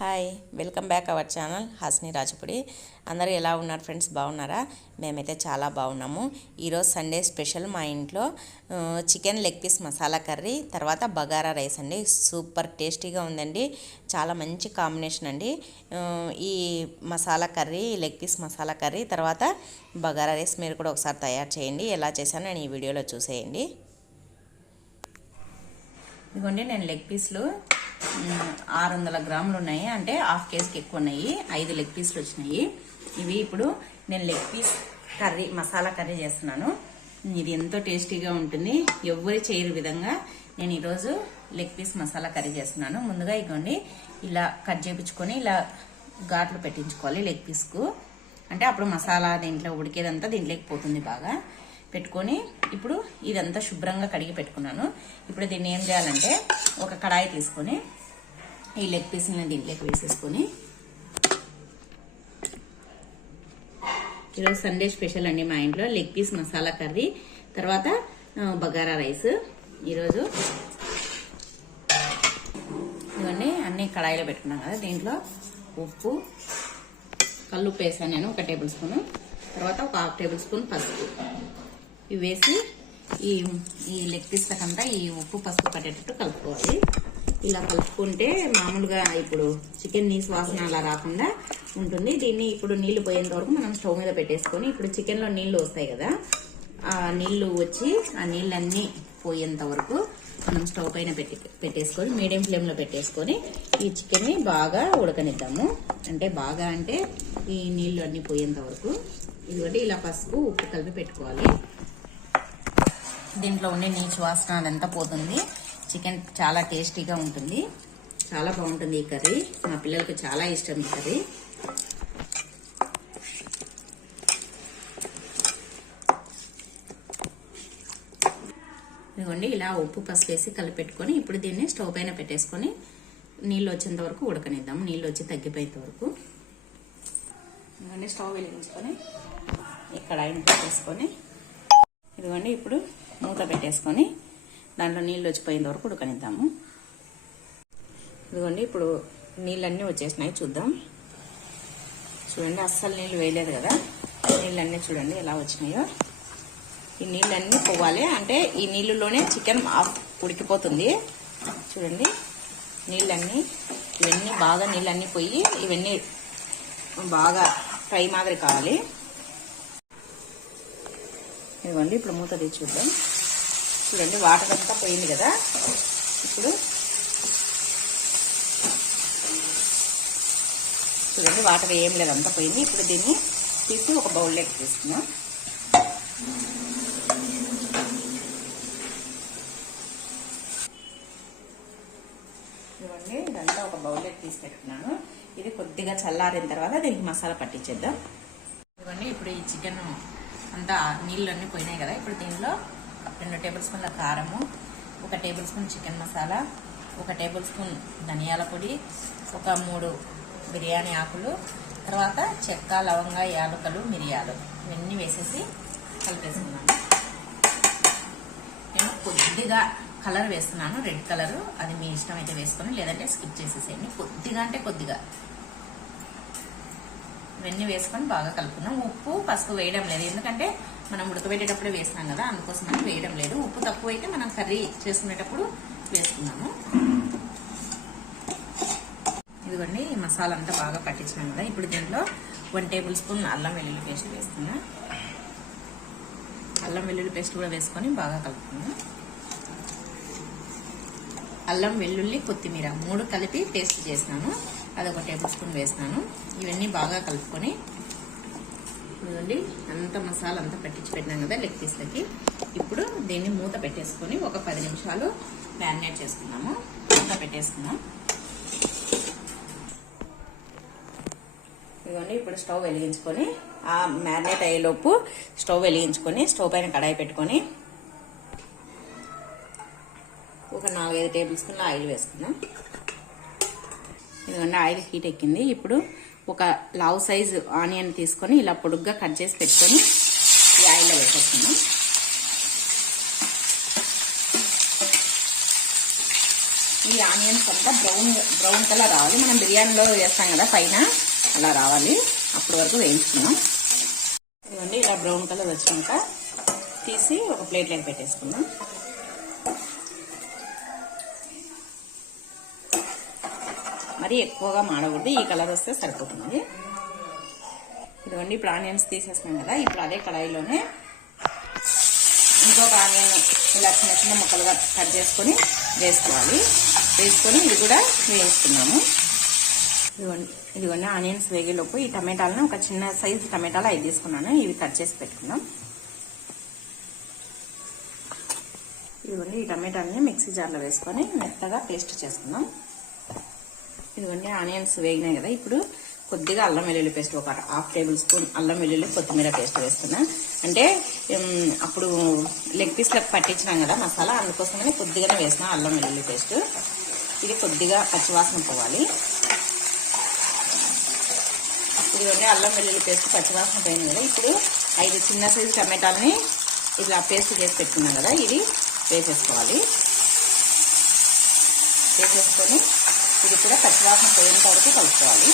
Hi welcome back our channel Hasni Rajapudi. అందరూ ఎలా ఉన్నారు ఫ్రెండ్స్? బాగున్నారా? మేమైతే చాలా బాగున్నాము. ఈరోజు సండే స్పెషల్ మా ఇంట్లో chicken leg piece masala curry, తర్వాత బగారా రైస్ అండి. సూపర్ టేస్టీగా ఉందండి. చాలా మంచి కాంబినేషన్ అండి. ఈ masala curry, leg piece masala curry, తర్వాత బగారా రైస్ మీరు కూడా ఒకసారి తయారు చేయండి. ఎలా చేశానో నేను ఈ వీడియోలో చూసేయండి. ఇదిగోండి, నేను లెగ్ పీస్లు 600 గ్రాములు ఉన్నాయి, అంటే హాఫ్ కేజీకి ఎక్కువ ఉన్నాయి. 5 లెగ్ పీస్లు వచ్చినాయి. ఇవి ఇప్పుడు నేను leg piece curry masala curry చేస్తున్నాను. ఇది ఎంతో టేస్టీగా ఉంటుంది. ఎవ్వరి చేయరు విధంగా నేను ఈరోజు లెగ్ పీస్ మసాలా కర్రీ చేస్తున్నాను. ముందుగా ఇదిగోండి, ఇలా కట్ చేయించుకొని ఇలా ఘాట్లు పెట్టించుకోవాలి లెగ్ పీస్కు. అంటే అప్పుడు మసాలా దీంట్లో ఉడికేదంతా దీంట్లోకి పోతుంది. బాగా పెట్టుకొని ఇప్పుడు ఇదంతా శుభ్రంగా కడిగి పెట్టుకున్నాను. ఇప్పుడు దీన్ని ఏం చేయాలంటే, ఒక కడాయి తీసుకొని ఈ లెగ్ పీస్ని దీంట్లోకి వేసేసుకొని, ఈరోజు సండే స్పెషల్ అండి మా ఇంట్లో లెగ్ పీస్ మసాలా కర్రీ, తర్వాత బగారా రైస్. ఈరోజు ఇవన్నీ అన్ని కడాయిలో పెట్టుకున్నాను కదా. దీంట్లో ఉప్పు, కల్లుప్పు వేసాను నేను 1 టేబుల్ స్పూన్, తర్వాత ఒక 1/2 టేబుల్ స్పూన్ పసుపు. ఇవి వేసి ఈ లెగ్ పీస్లకంతా ఈ ఉప్పు పసుపు పట్టేటట్టు కలుపుకోవాలి. ఇలా కలుపుకుంటే మామూలుగా ఇప్పుడు చికెన్ నీసు వాసన అలా రాకుండా ఉంటుంది. దీన్ని ఇప్పుడు నీళ్లు పోయేంత వరకు మనం స్టవ్ మీద పెట్టేసుకొని, ఇప్పుడు చికెన్లో నీళ్లు వస్తాయి కదా, ఆ నీళ్లు వచ్చి ఆ నీళ్ళన్నీ పోయేంత వరకు మనం స్టవ్ పైన పెట్టేసుకొని మీడియం ఫ్లేమ్లో పెట్టేసుకొని ఈ చికెన్ని బాగా ఉడకనిద్దాము. అంటే బాగా అంటే ఈ నీళ్లు అన్నీ పోయేంత వరకు. ఇదిగోటి ఇలా పసుపు ఉప్పు కలిపి పెట్టుకోవాలి. దీంట్లో ఉండే నీచు వాసన అదంతా పోతుంది. చికెన్ చాలా టేస్టీగా ఉంటుంది, చాలా బాగుంటుంది ఈ కర్రీ. మా పిల్లలకు చాలా ఇష్టం ఈ కర్రీ. ఇదిగోండి, ఇలా ఉప్పు పసుపు వేసి కలిపెట్టుకొని ఇప్పుడు దీన్ని స్టవ్ పైన పెట్టేసుకొని నీళ్ళు వచ్చేంత వరకు ఉడకనిద్దాము. నీళ్ళు వచ్చి తగ్గిపోయేంత వరకు. ఇదిగోండి, స్టవ్ వెలిగించుకొని ఇక్కడ ఆయన పెట్టేసుకొని, ఇదిగోండి ఇప్పుడు మూత పెట్టేసుకొని దాంట్లో నీళ్ళు వచ్చిపోయేంత వరకు ఉడకనిద్దాము. ఇదిగోండి, ఇప్పుడు నీళ్ళన్నీ వచ్చేసినాయి, చూద్దాం. చూడండి, అస్సలు నీళ్ళు వేయలేదు కదా. నీళ్ళన్నీ చూడండి ఎలా వచ్చినాయో. ఈ నీళ్ళన్నీ పోవాలి, అంటే ఈ నీళ్ళలోనే చికెన్ ఉడికిపోతుంది. చూడండి, నీళ్ళన్నీ ఇవన్నీ బాగా నీళ్ళన్నీ పోయి ఇవన్నీ బాగా ఫ్రై మాదిరి కావాలి. ఇదిగోండి, ఇప్పుడు మూత తీసి చూద్దాం. చూడండి, వాటర్ అంతా పోయింది కదా. ఇప్పుడు చూడండి, వాటర్ ఏం లేదు, అంతా పోయింది. ఇప్పుడు దీన్ని తీసి ఒక బౌల్లోకి తీసుకున్నాం. ఇదిగోండి, ఇదంతా ఒక బౌల్లోకి తీసి పెట్టుకున్నాను. ఇది కొద్దిగా చల్లారిన తర్వాత దీనికి మసాలా పట్టించేద్దాం. ఇదిగోండి, ఇప్పుడు ఈ చికెన్ అంతా నీళ్ళు అన్నీ పోయినాయి కదా. ఇప్పుడు దీనిలో 2 టేబుల్ స్పూన్ల కారము, 1 table spoon chicken masala, 1 table spoon ధనియాల పొడి, ఒక 3 బిర్యానీ ఆకులు, తర్వాత చెక్క, లవంగ, యాలకులు, మిరియాలు ఇవన్నీ వేసేసి కలిపేసుకున్నాను. నేను కొద్దిగా కలర్ వేస్తున్నాను, రెడ్ కలరు. అది మీ ఇష్టం అయితే వేసుకొని, లేదంటే స్కిప్ చేసేసేయండి. కొద్దిగా అంటే కొద్దిగా ఇవన్నీ వేసుకొని బాగా కలుపుకున్నాం. ఉప్పు పసుపు వేయడం లేదు, ఎందుకంటే మనం ఉడకబెట్టేటప్పుడే వేసినాం కదా, అందుకోసమని వేయడం లేదు. ఉప్పు తక్కువ అయితే మనం కర్రీ చేసుకునేటప్పుడు వేసుకున్నాము. ఇదిగోండి, ఈ మసాలా అంతా బాగా పట్టించినాం కదా. ఇప్పుడు దీంట్లో 1 టేబుల్ స్పూన్ అల్లం వెల్లుల్లి పేస్ట్ వేస్తున్నా. అల్లం వెల్లుల్లి పేస్ట్ కూడా వేసుకొని బాగా కలుపుకున్నాం. అల్లం వెల్లుల్లి కొత్తిమీర 3 కలిపి పేస్ట్ చేసినాను, అది 1 టేబుల్ స్పూన్ వేసినాను. ఇవన్నీ బాగా కలుపుకొని, చూడండి అంత మసాలా అంతా పట్టించి పెట్టినాం కదా లెగ్ పీస్లకి. ఇప్పుడు దీన్ని మూత పెట్టేసుకొని ఒక 10 నిమిషాలు మ్యారినేట్ చేసుకున్నాము. మూత పెట్టేసుకున్నాం. ఇదిగోండి, ఇప్పుడు స్టవ్ వెలిగించుకొని, ఆ మ్యారినేట్ అయ్యేలోపు స్టవ్ వెలిగించుకొని స్టవ్ పైన కడాయి పెట్టుకొని ఒక 4-5 టేబుల్ స్పూన్ల ఆయిల్ వేసుకున్నాం. ఇదిగోండి, ఆయిల్ హీట్ ఎక్కింది. ఇప్పుడు ఒక లావ్ సైజు ఆనియన్ తీసుకొని ఇలా పొడుగ్గా కట్ చేసి పెట్టుకొని ఈ ఆయిల్లో వేసేస్తున్నాం. ఈ ఆనియన్స్ అంతా బ్రౌన్ కలర్ రావాలి. మనం బిర్యానీలో వేస్తాం కదా పైన, అలా రావాలి. అప్పటి వరకు వేయించుకున్నాం. ఇదిగోండి ఇలా బ్రౌన్ కలర్ వచ్చినాక తీసి ఒక ప్లేట్లోకి పెట్టేసుకుందాం. మరి ఎక్కువగా మాడకూడదు, ఈ కలర్ వస్తే సరిపోతుంది. ఇదిగోండి ఇప్పుడు ఆనియన్స్ తీసేస్తాం కదా, ఇప్పుడు అదే కడాయిలోనే ఇంకొక ఆనియన్ ఇలా చిన్న చిన్న ముక్కలుగా కట్ చేసుకొని వేసుకోవాలి. వేసుకొని ఇది కూడా వేయించుకున్నాము. ఇదిగోండి ఆనియన్స్ వేగేలోపు ఈ టమాటాలను ఒక చిన్న సైజు టమాటాలు 5 తీసుకున్నాను. ఇవి కట్ చేసి పెట్టుకున్నాం. ఇదిగోండి ఈ టమాటాలని మిక్సీ జార్లో వేసుకొని మెత్తగా పేస్ట్ చేసుకుందాం. ఇదిగోండి ఆనియన్స్ వేగినాయి కదా, ఇప్పుడు కొద్దిగా అల్లం వెల్లుల్లి పేస్ట్, ఒక 1/2 టేబుల్ స్పూన్ అల్లం వెల్లుల్లి కొత్తిమీర పేస్ట్ వేస్తున్నా. అంటే అప్పుడు లెగ్ పీస్లకు పట్టించినాం కదా మసాలా, అందుకోసమనే కొద్దిగానే వేసిన అల్లం వెల్లుల్లి పేస్ట్. ఇది కొద్దిగా పచ్చివాసన పోవాలి. ఇదిగోండి అల్లం వెల్లుల్లి పేస్ట్ పచ్చివాసన పోయింది కదా, ఇప్పుడు 5 చిన్న సైజు టమాటాలని ఇట్లా పేస్ట్ చేసి పెట్టుకున్నాం కదా, ఇది వేసేసుకోవాలి. వేసేసుకొని ఇది కూడా పచ్చివాసన పోయేంత వరకు కలుపుకోవాలి.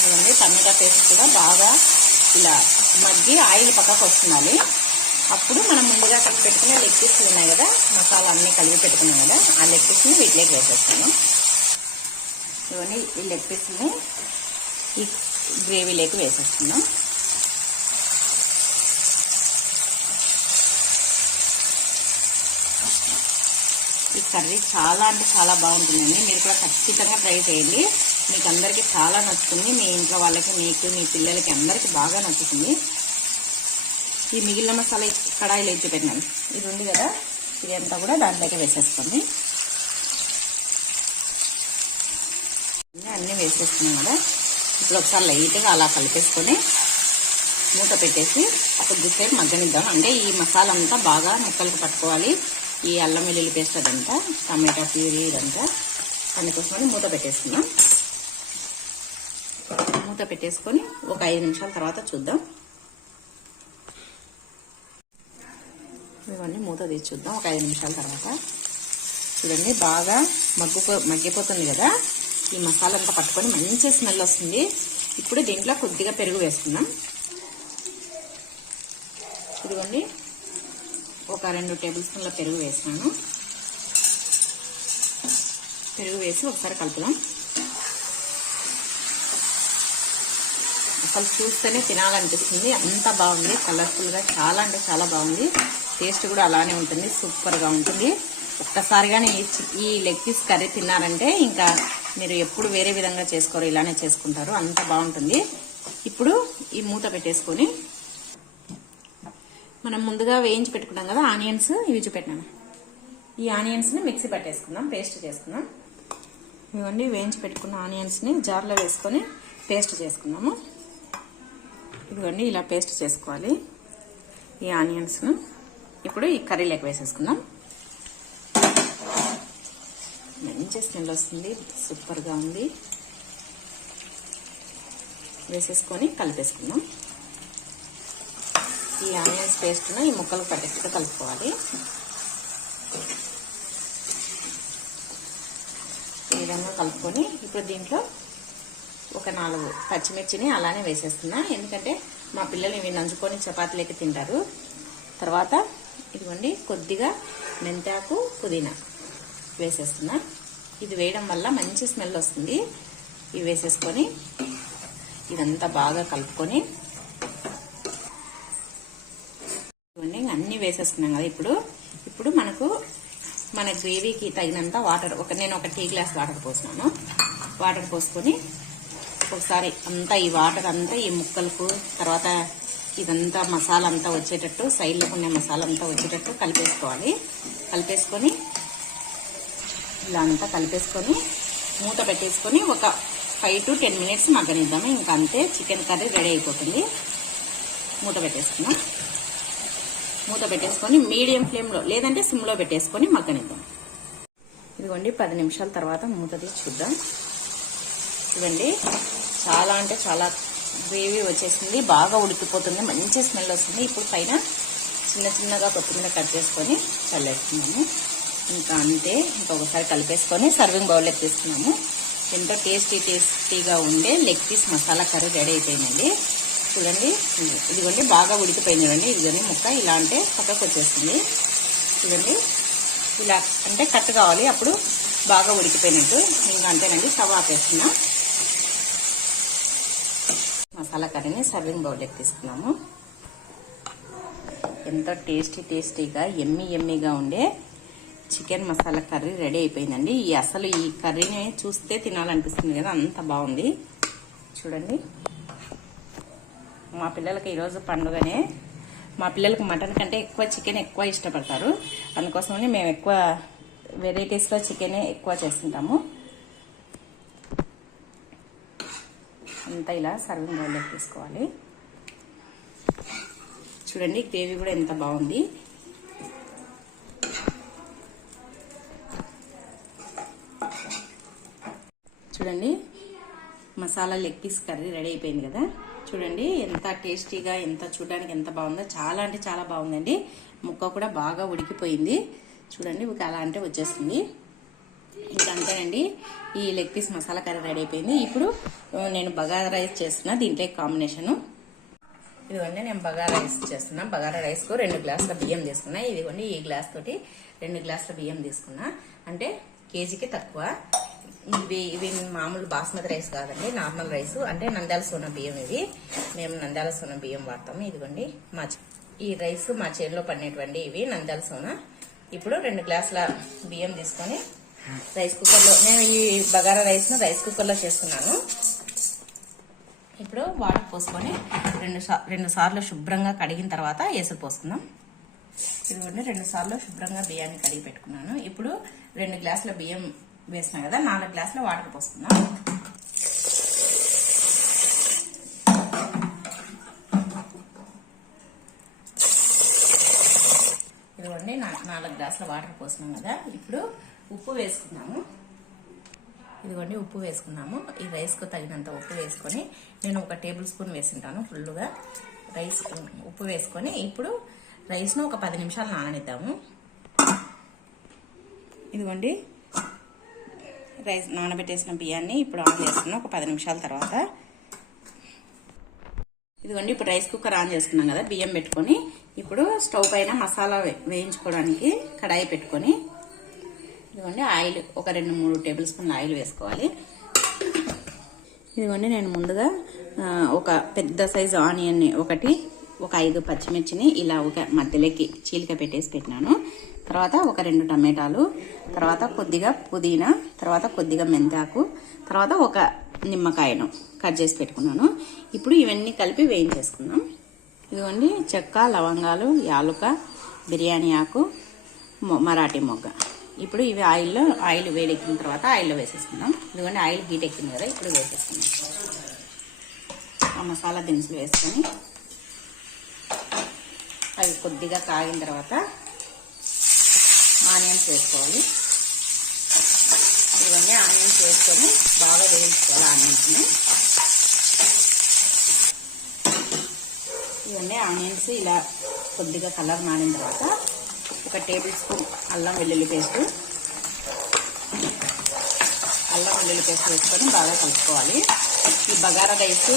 ఇదిగోండి టమాటా పేస్ట్ కూడా బాగా ఇలా మగ్గి ఆయిల్ పక్కకు వస్తుండాలి. అప్పుడు మనం ముందుగా కలిపి పెట్టుకునే లెగ్ పీస్లు ఉన్నాయి కదా, మసాలా అన్నీ కలిపి పెట్టుకున్నాం కదా, ఆ లెగ్ పీస్ని వీటిలోకి వేసేస్తాను. ఇవన్నీ ఈ లెగ్ పీస్ని ఈ గ్రేవీలోకి వేసేస్తున్నాం. ఈ కర్రీ చాలా అంటే చాలా బాగుంటుందండి. మీరు కూడా ఖచ్చితంగా ట్రై చేయండి. మీకు అందరికీ చాలా నచ్చుతుంది. మీ ఇంట్లో వాళ్ళకి, మీకు, మీ పిల్లలకి అందరికీ బాగా నచ్చుతుంది. ఈ మిగిలిన మసాలా కడాయిలో వేసి పెట్టినాను, ఇది ఉంది కదా, ఇది అంతా కూడా దాంట్లోకి వేసేస్తుంది. అన్నీ వేసేస్తున్నాం కదా, ఇప్పుడు ఒకసారి లైట్గా అలా కలిపేసుకొని మూత పెట్టేసి కొద్దిసేపు మగ్గనిద్దాం. అంటే ఈ మసాలా అంతా బాగా ముక్కలకు పట్టుకోవాలి. ఈ అల్లం వెల్లుల్లి పేస్ట్ అదంతా, టమాటా ప్యూరీ ఇదంతా, అందుకోసమని మూత పెట్టేసుకున్నాం. మూత పెట్టేసుకొని ఒక 5 నిమిషాల తర్వాత చూద్దాం. ఇవన్నీ మూత తీసి చూద్దాం ఒక 5 నిమిషాల తర్వాత. చూడండి బాగా మగ్గిపోతుంది కదా, ఈ మసాలా అంతా పట్టుకొని మంచి స్మెల్ వస్తుంది. ఇప్పుడు దీంట్లో కొద్దిగా పెరుగు వేసుకుందాం. ఇదిగోండి ఒక 2 టేబుల్ స్పూన్ల పెరుగు వేసినాను. పెరుగు వేసి ఒకసారి కలుపుదాం. అసలు చూస్తేనే తినాలనిపిస్తుంది, అంత బాగుంది. కలర్ఫుల్గా చాలా అంటే చాలా బాగుంది. టేస్ట్ కూడా అలానే ఉంటుంది, సూపర్గా ఉంటుంది. ఒక్కసారిగానే ఈ లెగ్ పీస్ కర్రీ తిన్నారంటే ఇంకా మీరు ఎప్పుడు వేరే విధంగా చేసుకోరు, ఇలానే చేసుకుంటారు, అంత బాగుంటుంది. ఇప్పుడు ఈ మూత పెట్టేసుకొని మనం ముందుగా వేయించి పెట్టుకున్నాం కదా ఆనియన్స్, ఇవి చూపెట్టినాను. ఈ ఆనియన్స్ని మిక్సీ పట్టేసుకుందాం, పేస్ట్ చేసుకుందాం. ఇవన్నీ వేయించి పెట్టుకున్న ఆనియన్స్ని జార్లో వేసుకొని పేస్ట్ చేసుకుందాము. ఇదిగోండి ఇలా పేస్ట్ చేసుకోవాలి ఈ ఆనియన్స్ను. ఇప్పుడు ఈ కర్రీలోకి వేసేసుకుందాం. మంచి స్మెల్ వస్తుంది, సూపర్గా ఉంది. వేసేసుకొని కలిపేసుకుందాం. ఈ ఆనియన్స్ పేస్ట్ను ఈ ముక్కలు పట్టేట్టుగా కలుపుకోవాలి. ఈ విధంగా కలుపుకొని ఇప్పుడు దీంట్లో ఒక 4 పచ్చిమిర్చిని అలానే వేసేస్తున్నా, ఎందుకంటే మా పిల్లలు ఇవి నంచుకొని చపాతీలకి తింటారు. తర్వాత ఇదిగోండి కొద్దిగా మెంతాకు, పుదీనా వేసేస్తున్నా. ఇది వేయడం వల్ల మంచి స్మెల్ వస్తుంది. ఇవి వేసేసుకొని ఇదంతా బాగా కలుపుకొని ఇవన్నీ అన్నీ వేసేసుకున్నాం కదా. ఇప్పుడు మన గ్రేవీకి తగినంత వాటర్, నేను ఒక టీ గ్లాస్ వాటర్ పోసినాను. వాటర్ పోసుకొని ఒకసారి అంతా ఈ వాటర్ అంతా ఈ ముక్కలకు, తర్వాత ఇదంతా మసాలా అంతా వచ్చేటట్టు, సైడ్లో ఉన్న మసాలా అంతా వచ్చేటట్టు కలిపేసుకోవాలి. కలిపేసుకొని ఇలా అంతా కలిపేసుకొని మూత పెట్టేసుకొని ఒక 5 to 10 minutes మగ్గనిద్దాము. ఇంకా అంతే, చికెన్ కర్రీ రెడీ అయిపోతుంది. మూత పెట్టేసుకున్నాం. మూత పెట్టేసుకొని మీడియం ఫ్లేమ్లో లేదంటే సిమ్లో పెట్టేసుకొని మగ్గనిద్దాం. ఇదిగోండి 10 నిమిషాల తర్వాత మూత తీసి చూద్దాం. ఇదండి చాలా అంటే చాలా గ్రేవీ వచ్చేసింది, బాగా ఉడికిపోతుంది, మంచి స్మెల్ వస్తుంది. ఇప్పుడు పైన చిన్న చిన్నగా కొత్తిమీర కట్ చేసుకొని చల్లేసుకున్నాము. ఇంకా అంతే. ఇంకా ఒకసారి కలిపేసుకొని సర్వింగ్ బౌల్లోకి తీసుకున్నాము. ఎంతో టేస్టీగా ఉండే leg piece masala curry ready అయిపోయిందండి. చూడండి, ఇదిగోండి బాగా ఉడికిపోయింది. చూడండి, ఇదిగోండి ముక్క ఇలా అంటే పక్కకు వచ్చేస్తుంది. చూడండి, ఇలా అంటే కట్ కావాలి, అప్పుడు బాగా ఉడికిపోయినట్టు. ఇంకా అంతేనండి, స్టవ్ ఆపేస్తున్నా. మసాలా కర్రీని సర్వింగ్ బౌల్లోకి తీసుకున్నాము. ఎంతో టేస్టీగా ఎమ్మీగా ఉండే చికెన్ మసాలా కర్రీ రెడీ అయిపోయిందండి. అసలు ఈ కర్రీని చూస్తే తినాలనిపిస్తుంది కదా, అంత బాగుంది. చూడండి, మా పిల్లలకి ఈరోజు పండుగనే. మా పిల్లలకి మటన్ కంటే ఎక్కువ చికెన్ ఎక్కువ ఇష్టపడతారు. అందుకోసమని మేము ఎక్కువ వెరైటీస్లో చికెనే ఎక్కువ చేస్తుంటాము. అంతా ఇలా సర్వింగ్ బౌల్లోకి తీసుకోవాలి. చూడండి, గ్రేవీ కూడా ఎంత బాగుంది. చూడండి, masala leg piece curry ready అయిపోయింది కదా. చూడండి, ఎంత టేస్టీగా, ఎంత చూడడానికి ఎంత బాగుందో. చాలా అంటే చాలా బాగుందండి. ముక్క కూడా బాగా ఉడికిపోయింది. చూడండి, అలా అంటే వచ్చేస్తుంది. ఇంకా అంతేనండి, ఈ leg piece masala curry ready అయిపోయింది. ఇప్పుడు నేను బగారా రైస్ చేస్తున్నా. దీంట్లో కాంబినేషను ఇదిగోండి, నేను బగారా రైస్ చేస్తున్నా. బగారా రైస్కు 2 గ్లాసుల బియ్యం తీసుకున్నా. ఇదిగోండి, ఈ గ్లాస్ తోటి 2 గ్లాసుల బియ్యం తీసుకున్నా. అంటే కేజీకి తక్కువ. ఇవి మామూలు బాస్మతి రైస్ కాదండి, నార్మల్ రైస్. అంటే నంద్యాల సోనా బియ్యం. ఇవి మేము నంద్యాల సోనా బియ్యం వాడతాము. ఇదిగోండి, ఈ రైస్ మా చేనులో పడినటువంటి ఇవి నంద్యాల సోనా. ఇప్పుడు 2 గ్లాసుల బియ్యం తీసుకొని రైస్ కుక్కర్లో, నేను ఈ బగారా రైస్ను రైస్ కుక్కర్లో చేసుకున్నాను. ఇప్పుడు వాటర్ పోసుకొని 2 సార్లు శుభ్రంగా కడిగిన తర్వాత ఎసురు పోసుకుందాం. ఇదిగోండి, 2 సార్లు శుభ్రంగా బియ్యాన్ని కడిగి పెట్టుకున్నాను. ఇప్పుడు 2 గ్లాసుల బియ్యం వేసినా కదా, 4 గ్లాసుల వాటర్ పోసుకుందాం. ఇదిగోండి, 4 గ్లాసుల వాటర్ పోసినాం కదా. ఇప్పుడు ఉప్పు వేసుకున్నాము. ఇదిగోండి, ఉప్పు వేసుకున్నాము. ఈ రైస్కు తగినంత ఉప్పు వేసుకొని, నేను 1 టేబుల్ స్పూన్ వేసింటాను ఫుల్గా రైస్ ఉప్పు వేసుకొని, ఇప్పుడు రైస్ను ఒక 10 నిమిషాలు నాననిద్దాము. ఇదిగోండి, రైస్ నానబెట్టేసిన బియ్యాన్ని ఇప్పుడు ఆన్ చేస్తున్నాం. ఒక 10 నిమిషాల తర్వాత ఇదిగోండి, ఇప్పుడు రైస్ కుక్కర్ ఆన్ చేసుకున్నాం కదా. బియ్యం పెట్టుకొని ఇప్పుడు స్టవ్ పైన మసాలా వేయించుకోవడానికి కడాయి పెట్టుకొని, ఇదిగోండి ఆయిల్ ఒక 2-3 టేబుల్ స్పూన్ల ఆయిల్ వేసుకోవాలి. ఇదిగోండి, నేను ముందుగా ఒక పెద్ద సైజు ఆనియన్ని ఒక 5 పచ్చిమిర్చిని ఇలా ఒక మధ్యలోకి చీలిక పెట్టేసి పెట్టినాను. తర్వాత ఒక 2 టమాటాలు, తర్వాత కొద్దిగా పుదీనా, తర్వాత కొద్దిగా మెంతాకు, తర్వాత ఒక నిమ్మకాయను కట్ చేసి పెట్టుకున్నాను. ఇప్పుడు ఇవన్నీ కలిపి వేయించేసుకుందాం. ఇదిగోండి, చెక్క, లవంగాలు, యాలుక, బిర్యానీ ఆకు, మరాఠీ మొగ్గ. ఇప్పుడు ఇవి ఆయిల్ వేడెక్కిన తర్వాత ఆయిల్లో వేసేసుకుందాం. ఇదిగోండి, ఆయిల్ హీట్ ఎక్కింది కదా, ఇప్పుడు వేసేసుకుందాం. ఆ మసాలా దినుసులు వేసుకొని అవి కొద్దిగా కాగిన తర్వాత ఆనియన్స్ వేసుకోవాలి. ఇవన్నీ ఆనియన్స్ వేసుకొని బాగా వేయించుకోవాలి ఆనియన్స్ని. ఇవన్నీ ఆనియన్స్ ఇలా కొద్దిగా కలర్ మారిన తర్వాత 1 టేబుల్ స్పూన్ అల్లం వెల్లుల్లి పేస్ట్ వేసుకొని బాగా కలుపుకోవాలి. ఈ బగారా రైస్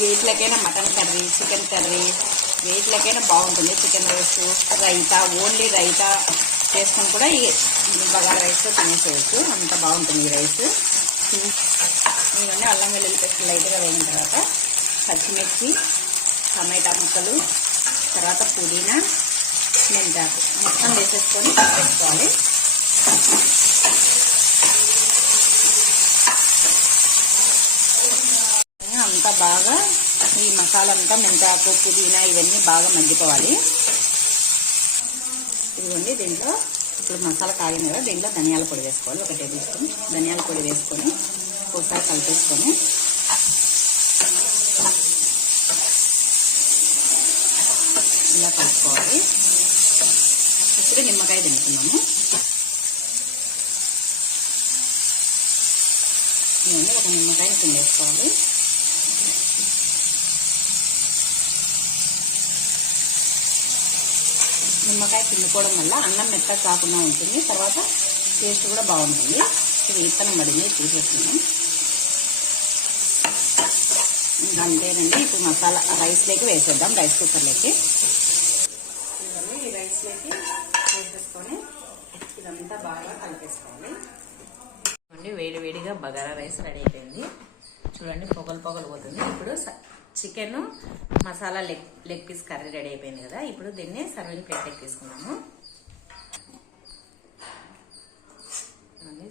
వేట్లకైనా మటన్ కర్రీ, చికెన్ కర్రీ వేట్లకైనా బాగుంటుంది. Chicken rice, raita, only raita చేసుకొని కూడా ఈ బగారా రైస్తో తినేసేయచ్చు. అంత బాగుంటుంది ఈ రైస్. ఇవన్నీ అల్లం వెల్లుల్లి పేస్ట్ లైట్గా వేగిన తర్వాత పచ్చిమిర్చి, టమాటా ముక్కలు, తర్వాత పుదీనా, మెంతాకు మొత్తం వేసేసుకొని పెట్టుకోవాలి. అంతా బాగా ఈ మసాలా అంతా మెంతాకు, పుదీనా ఇవన్నీ బాగా మగ్గిపోవాలి. ఇదిగోండి, దీంట్లో ఇప్పుడు మసాలా కాగిన కదా, దీంట్లో ధనియాల పొడి వేసుకోవాలి. 1 టేబుల్ స్పూన్ ధనియాల పొడి వేసుకొని ఒకసారి కలిపేసుకొని ఇలా కలుపుకోవాలి. ఇప్పుడు నిమ్మకాయ తింటున్నాము. ఇవన్నీ 1 నిమ్మకాయని పిండేసుకోవాలి. నిమ్మకాయ పిండుకోవడం వల్ల అన్నం మెత్తగా కాకుండా ఉంటుంది, తర్వాత టేస్ట్ కూడా బాగుంటుంది. ఇది ఇత్తనం పడింది, తీసేస్తున్నాం. ఇంకా అంతేనండి. ఇప్పుడు మసాలా రైస్లోకి వేసేద్దాం, రైస్ కుక్కర్లోకి. ఇవన్నీ ఈ రైస్లోకి వేసేసుకొని ఇదంతా బాగా కలిపేసుకోవాలి. వేడి వేడిగా బగారా రైస్ రెడీ అయిపోయింది. చూడండి, పొగలు పోతుంది. ఇప్పుడు chicken masala leg piece curry ready అయిపోయింది కదా. ఇప్పుడు దీన్ని సర్వింగ్ ప్లేట్లోకి తీసుకున్నాము.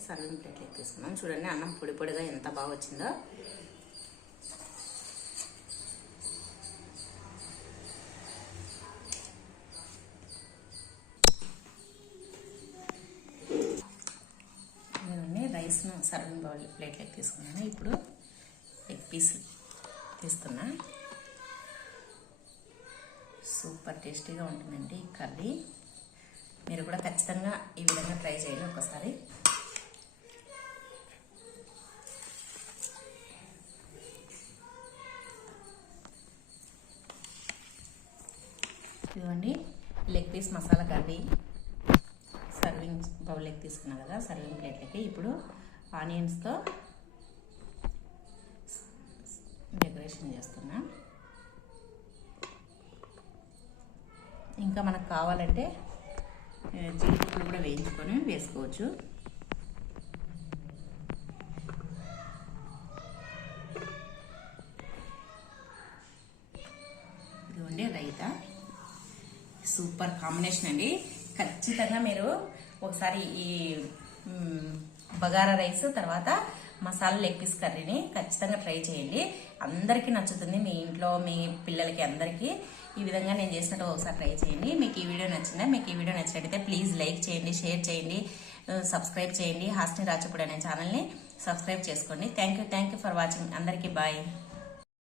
సర్వింగ్ ప్లేట్లోకి తీసుకున్నాం. చూడండి, అన్నం పొడి పొడిగా ఎంత బాగా వచ్చిందో. రైస్ను సర్వింగ్ బౌల్ ప్లేట్లోకి తీసుకున్నాను. ఇప్పుడు లెగ్ పీస్ తీస్తున్నా. సూపర్ టేస్టీగా ఉంటుందండి ఈ కర్రీ. మీరు కూడా ఖచ్చితంగా ఈ విధంగా ట్రై చేయండి ఒకసారి. ఇదిగోండి leg piece masala curry serving బౌల్లోకి తీసుకున్నా కదా, సర్వింగ్ ప్లేట్లకి. ఇప్పుడు ఆనియన్స్తో డెకరేషన్ చేస్తున్నా. ఇంకా మనకు కావాలంటే జీడిపప్పులు కూడా వేయించుకొని వేసుకోవచ్చు. ఇదిగోండి రైతా. సూపర్ కాంబినేషన్ అండి. ఖచ్చితంగా మీరు ఒకసారి ఈ బగారా రైస్ తర్వాత మసాలా లెగ్ పీస్ కర్రీని ఖచ్చితంగా ట్రై చేయండి. అందరికీ నచ్చుతుంది, మీ ఇంట్లో మీ పిల్లలకి అందరికీ. ఈ విధంగా నేను చేసినట్టు ఒకసారి ట్రై చేయండి. మీకు ఈ వీడియో నచ్చిందా? మీకు ఈ వీడియో నచ్చినట్టయితే ప్లీజ్ లైక్ చేయండి, షేర్ చేయండి, సబ్స్క్రైబ్ చేయండి. హాస్ని రాచపూడి అనే ఛానల్ని సబ్స్క్రైబ్ చేసుకోండి. Thank you for watching. అందరికీ బాయ్.